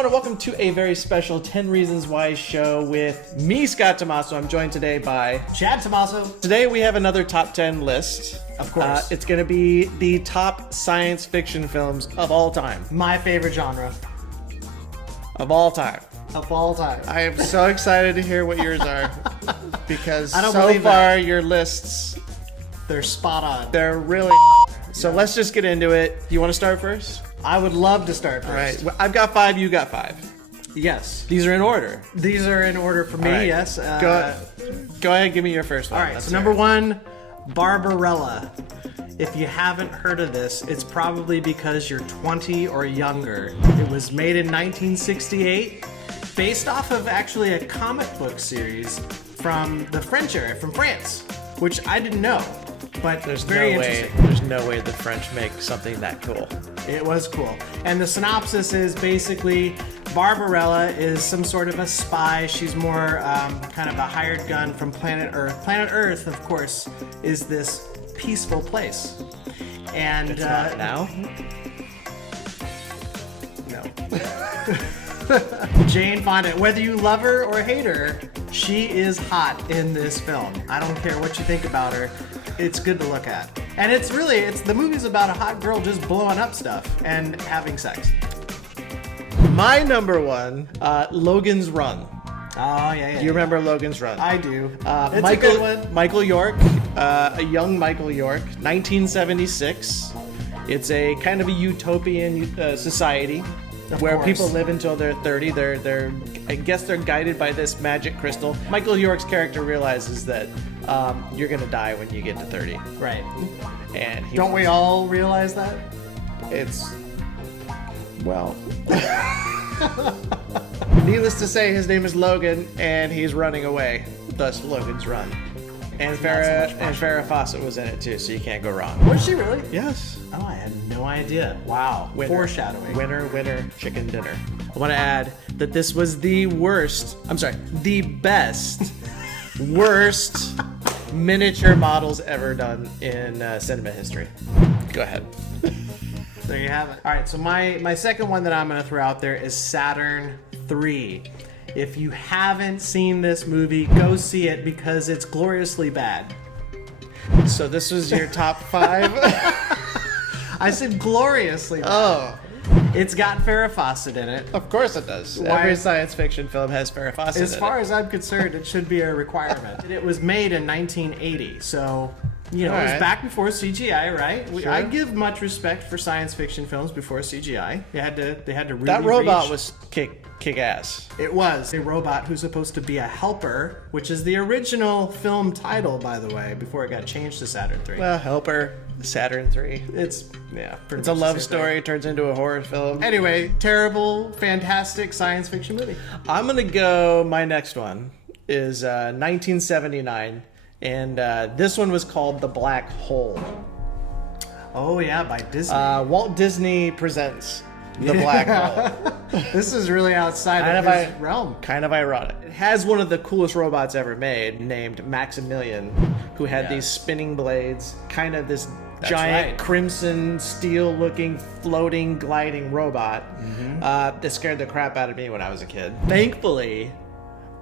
everyone, and welcome to a very special 10 Reasons Why show with me, Scott Tomasso. I'm joined today by Chad Tomasso. Today we have another top 10 list. Of course. It's going to be the top science fiction films of all time. My favorite genre. Of all time. Of all time. I am so excited to hear what yours are because I don't so believe far that. your lists, They're spot on. they're really So let's just get into it. You want to start first? I would love to start All right. first. Well, I've got 5, you got 5. Yes. These are in order. These are in order for me, All right. yes. Go ahead, give me your first one. All right, Let's so hear number it. 1, Barbarella. If you haven't heard of this, it's probably because you're 20 or younger. It was made in 1968, based off of actually a comic book series from the French era, from France, which I didn't know, but There's very no way. interesting. There's no way the French make something that cool. It was cool. And the synopsis is basically Barbarella is some sort of a spy. She's more kind of a hired gun from planet Earth. Planet Earth, of course, is this peaceful place. And It's not now. No. Jane Fonda, whether you love her or hate her, she is hot in this film. I don't care what you think about her. It's good to look at. And it's the movie's about a hot girl just blowing up stuff and having sex. My number 1, Logan's Run. Oh, yeah. Do you remember Logan's Run? I do. It's Michael, a good one. Michael York, a young Michael York, 1976. It's a kind of a utopian society where course. people live until they're 30. I guess they're guided by this magic crystal. Michael York's character realizes that you're gonna die when you get to 30, Right. and he Don't we all realize that? It's well. Needless to say, his name is Logan, and he's running away. Thus, Logan's Run. And Farrah Fawcett was in it too, so you can't go wrong. Was she really? Yes. Oh, I had no idea. Wow. Winner. Foreshadowing. Winner, chicken dinner. I want to add that this was the best, worst miniature models ever done in cinema history. Go ahead. There you have it. All right, so my second one that I'm going to throw out there is Saturn III. If you haven't seen this movie, go see it because it's gloriously bad. So this was your top 5? I said gloriously bad. Oh. It's got Farrah Fawcett in it. Of course it does. Why- Every science fiction film has Farrah Fawcett As in far it. as I'm concerned, it should be a requirement. It was made in 1980, so it was Alright. back before CGI, right? Sure. I give much respect for science fiction films before CGI. They had to really That robot reach. was kick ass. It was a robot who's supposed to be a helper, which is the original film title, by the way, before it got changed to Saturn III. Well, Helper, Saturn III. It's It's a love story, turns into a horror film. Anyway, terrible, fantastic science fiction movie. I'm gonna go. My next one is 1979, and this one was called The Black Hole. Oh yeah, by Disney. Walt Disney presents The Black Hole. This is really outside Kind of of his realm. Kind of ironic. It has one of the coolest robots ever made, named Maximilian, who had these spinning blades, kind of this giant right. crimson steel-looking floating gliding robot that scared the crap out of me when I was a kid. Thankfully,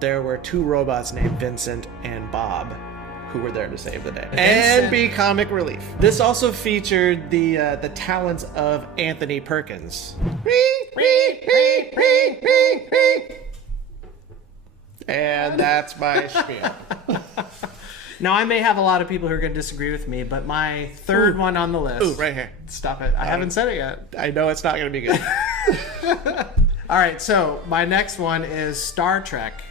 there were 2 robots named Vincent and Bob who were there to save the day and be comic relief. This also featured the talents of Anthony Perkins. And that's my spiel. Now, I may have a lot of people who are going to disagree with me, but my third one on the list. Ooh, right here. Stop it. I haven't said it yet. I know it's not going to be good. All right, so my next one is Star Trek.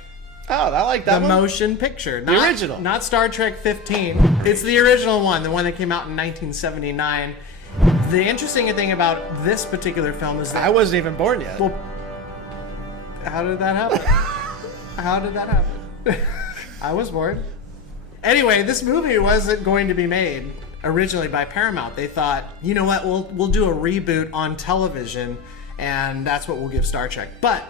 Oh, I like that The one. motion picture. Not, original. Not Star Trek 15. It's the original one, the one that came out in 1979. The interesting thing about this particular film is that... I wasn't even born yet. Well, how did that happen? How did that happen? I was bored. Anyway, this movie wasn't going to be made originally by Paramount. They thought, you know what, we'll do a reboot on television, and that's what we'll give Star Trek. But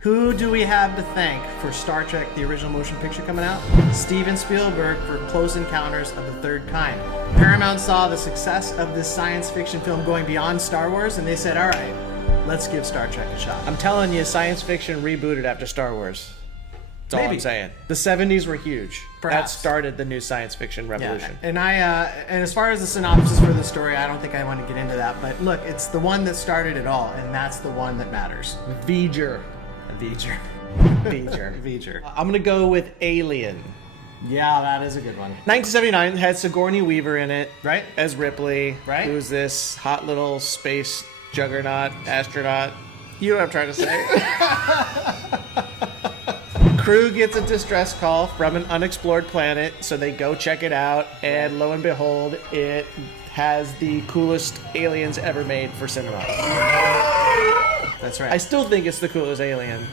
who do we have to thank for Star Trek, the original motion picture coming out? Steven Spielberg for Close Encounters of the Third Kind. Paramount saw the success of this science fiction film going beyond Star Wars, and they said, all right, let's give Star Trek a shot. I'm telling you, science fiction rebooted after Star Wars. That's all Maybe. I'm saying. The 70s were huge. Perhaps. That started the new science fiction revolution. And and as far as the synopsis for the story, I don't think I want to get into that. But look, it's the one that started it all, and that's the one that matters. V'ger. V'ger. V'ger. I'm going to go with Alien. Yeah, that is a good one. 1979 had Sigourney Weaver in it. Right. As Ripley. Right. Who's this hot little space juggernaut, astronaut. You know what I'm trying to say. Crew gets a distress call from an unexplored planet, so they go check it out, and lo and behold, it has the coolest aliens ever made for cinema. That's right. I still think it's the coolest alien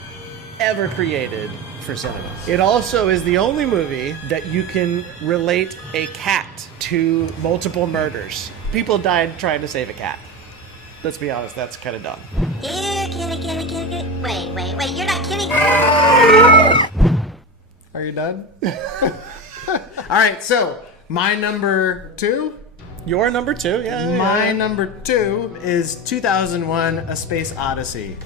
ever created for cinema. It also is the only movie that you can relate a cat to multiple murders. People died trying to save a cat. Let's be honest, that's kind of dumb. Kitty. Wait, you're not kidding. Are you done? All right, so my number 2. Your number 2, yeah. My number 2 is 2001: A Space Odyssey.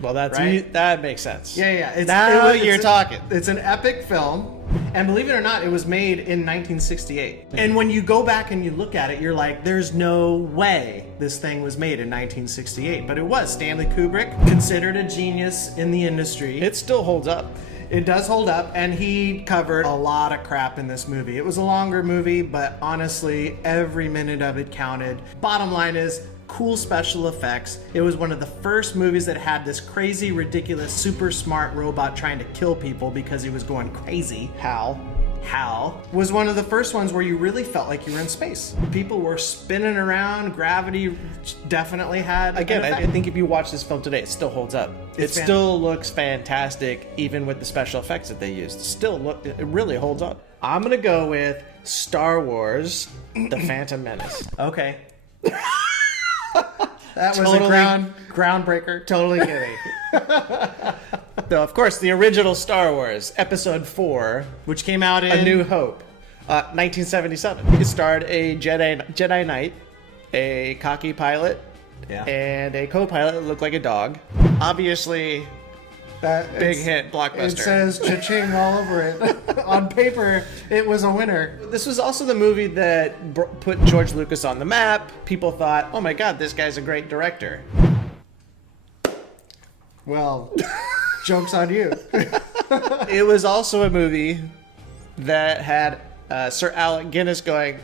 Well, that's Right? that makes sense. Yeah. Now you're talking. It's an epic film. And believe it or not, it was made in 1968. And when you go back and you look at it, you're like, there's no way this thing was made in 1968. But it was. Stanley Kubrick, considered a genius in the industry. It still holds up. It does hold up, and he covered a lot of crap in this movie. It was a longer movie, but honestly, every minute of it counted. Bottom line is, cool special effects. It was one of the first movies that had this crazy, ridiculous, super smart robot trying to kill people because he was going crazy. Hal was one of the first ones where you really felt like you were in space. People were spinning around. Gravity definitely had Again, an I effect. think if you watch this film today, it still holds up. It still looks fantastic, even with the special effects that they used. It really holds up. I'm gonna go with Star Wars: The Phantom Menace. Okay. That was Totally- a groundbreaker. Totally kidding. No, of course, the original Star Wars, Episode 4, Which came out in A New Hope, 1977. It starred a Jedi Knight, a cocky pilot, Yeah. and a co-pilot that looked like a dog. Obviously, big hit, blockbuster. It says cha-ching all over it. On paper, it was a winner. This was also the movie that put George Lucas on the map. People thought, oh my god, this guy's a great director. Well, joke's on you. It was also a movie that had Sir Alec Guinness going,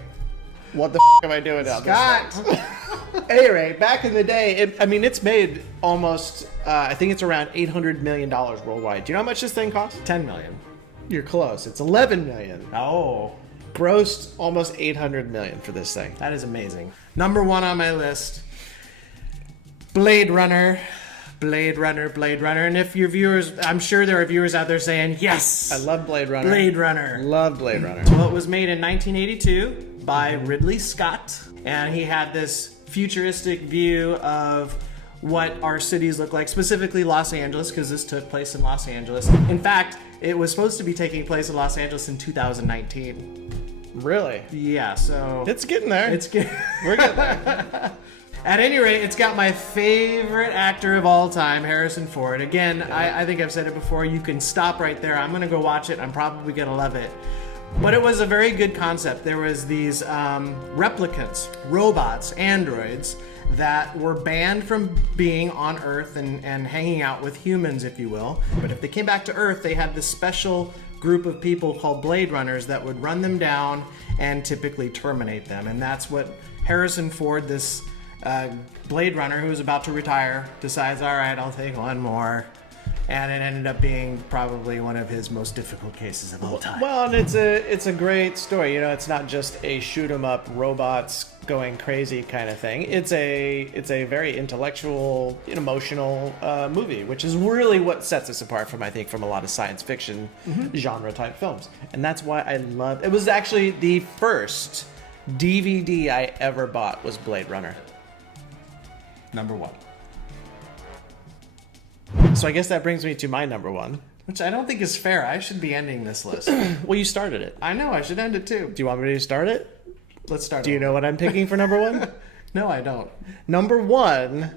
what the am I doing down this Scott! Anyway, back in the day, it's made almost, I think it's around $800 million worldwide. Do you know how much this thing cost? 10 million. You're close. It's 11 million. Oh, Grossed almost 800 million for this thing. that is amazing. Number 1 on my list, Blade Runner. And if your viewers, I'm sure there are viewers out there saying, yes! I love Blade Runner. Blade Runner. Love Blade Runner. Well, it was made in 1982 by Ridley Scott, and he had this futuristic view of what our cities look like, specifically Los Angeles, because this took place in Los Angeles. In fact, it was supposed to be taking place in Los Angeles in 2019. Really? Yeah, so It's getting there. We're getting there. At any rate, it's got my favorite actor of all time, Harrison Ford. Again, I think I've said it before. You can stop right there. I'm going to go watch it. I'm probably going to love it. But it was a very good concept. There was these replicants, robots, androids, that were banned from being on Earth and hanging out with humans, if you will. But if they came back to Earth, they had this special group of people called Blade Runners that would run them down and typically terminate them. And that's what Harrison Ford, this Blade Runner who was about to retire, decides, all right, I'll take one more. And it ended up being probably one of his most difficult cases of all time. Well, and it's a great story. You know, it's not just a shoot 'em up robots going crazy kind of thing. It's a very intellectual, emotional movie, which is really what sets us apart from a lot of science fiction genre type films. And that's why I love. It was actually the first DVD I ever bought was Blade Runner. Number 1. So I guess that brings me to my number 1. Which I don't think is fair. I should be ending this list. Well, you started it. I know, I should end it too. Do you want me to start it? Let's start. Do you know what I'm picking for number 1? No, I don't. Number 1,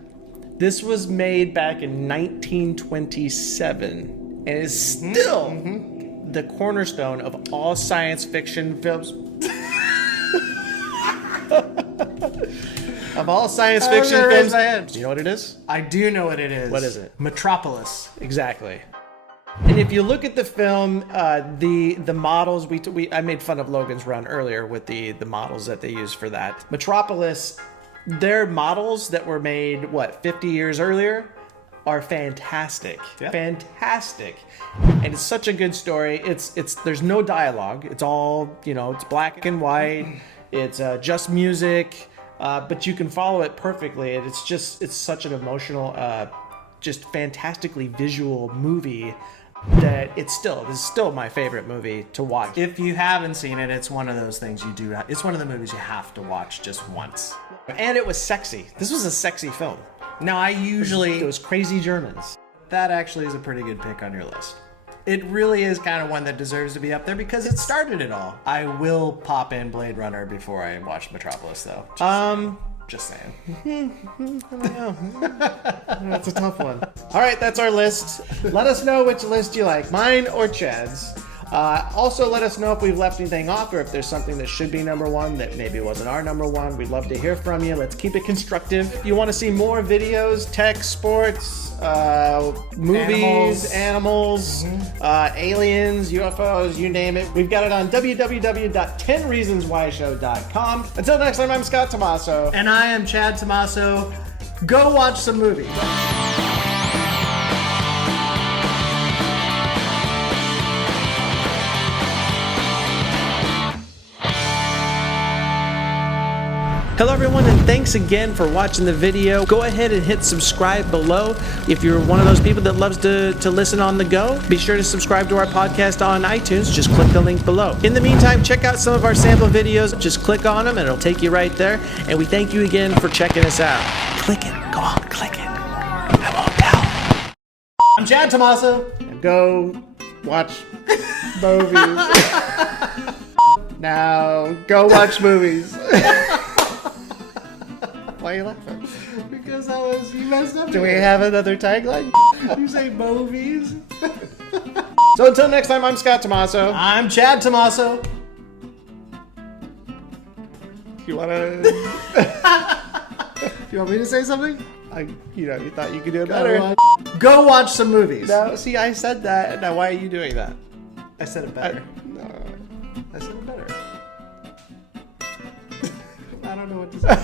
This was made back in 1927 and is still the cornerstone of all science fiction films. Of all science fiction films. Do you know what it is? I do know what it is. What is it? Metropolis. Exactly. And if you look at the film, the models, I made fun of Logan's Run earlier with the models that they used for that. Metropolis, their models that were made, 50 years earlier, are fantastic. Yep. Fantastic. And it's such a good story. There's no dialogue. It's all, it's black and white. It's just music, but you can follow it perfectly. And it's such an emotional, just fantastically visual movie that this is still my favorite movie to watch. If you haven't seen it, it's one of those things you do. It's one of the movies you have to watch just once. And it was sexy. This was a sexy film. Now, I usually... Those crazy Germans. That actually is a pretty good pick on your list. It really is kind of one that deserves to be up there because it started it all. I will pop in Blade Runner before I watch Metropolis, though. Just saying. I don't know. That's a tough one. All right, that's our list. Let us know which list you like, mine or Chad's. Also, let us know if we've left anything off or if there's something that should be number one that maybe wasn't our number one. We'd love to hear from you. Let's keep it constructive. If you want to see more videos, tech, sports, movies, animals, aliens, UFOs, you name it, we've got it on www.10reasonswhyshow.com. Until next time, I'm Scott Tomasso. And I am Chad Tomasso. Go watch some movies. Hello everyone, and thanks again for watching the video. Go ahead and hit subscribe below. If you're one of those people that loves to listen on the go, be sure to subscribe to our podcast on iTunes. Just click the link below. In the meantime, check out some of our sample videos. Just click on them and it'll take you right there. And we thank you again for checking us out. Click it. Go on, click it. I won't tell. I'm Chad Tomasso. And go watch movies. Now, go watch movies. Why are you laughing? Because you messed up. Do we have another tagline? You say movies? So until next time, I'm Scott Tomasso. I'm Chad Tomasso. You wanna? You want me to say something? You thought you could do it better. Go watch some movies. No, see, I said that. Now, why are you doing that? I said it better. No. I said it better. I don't know what to say.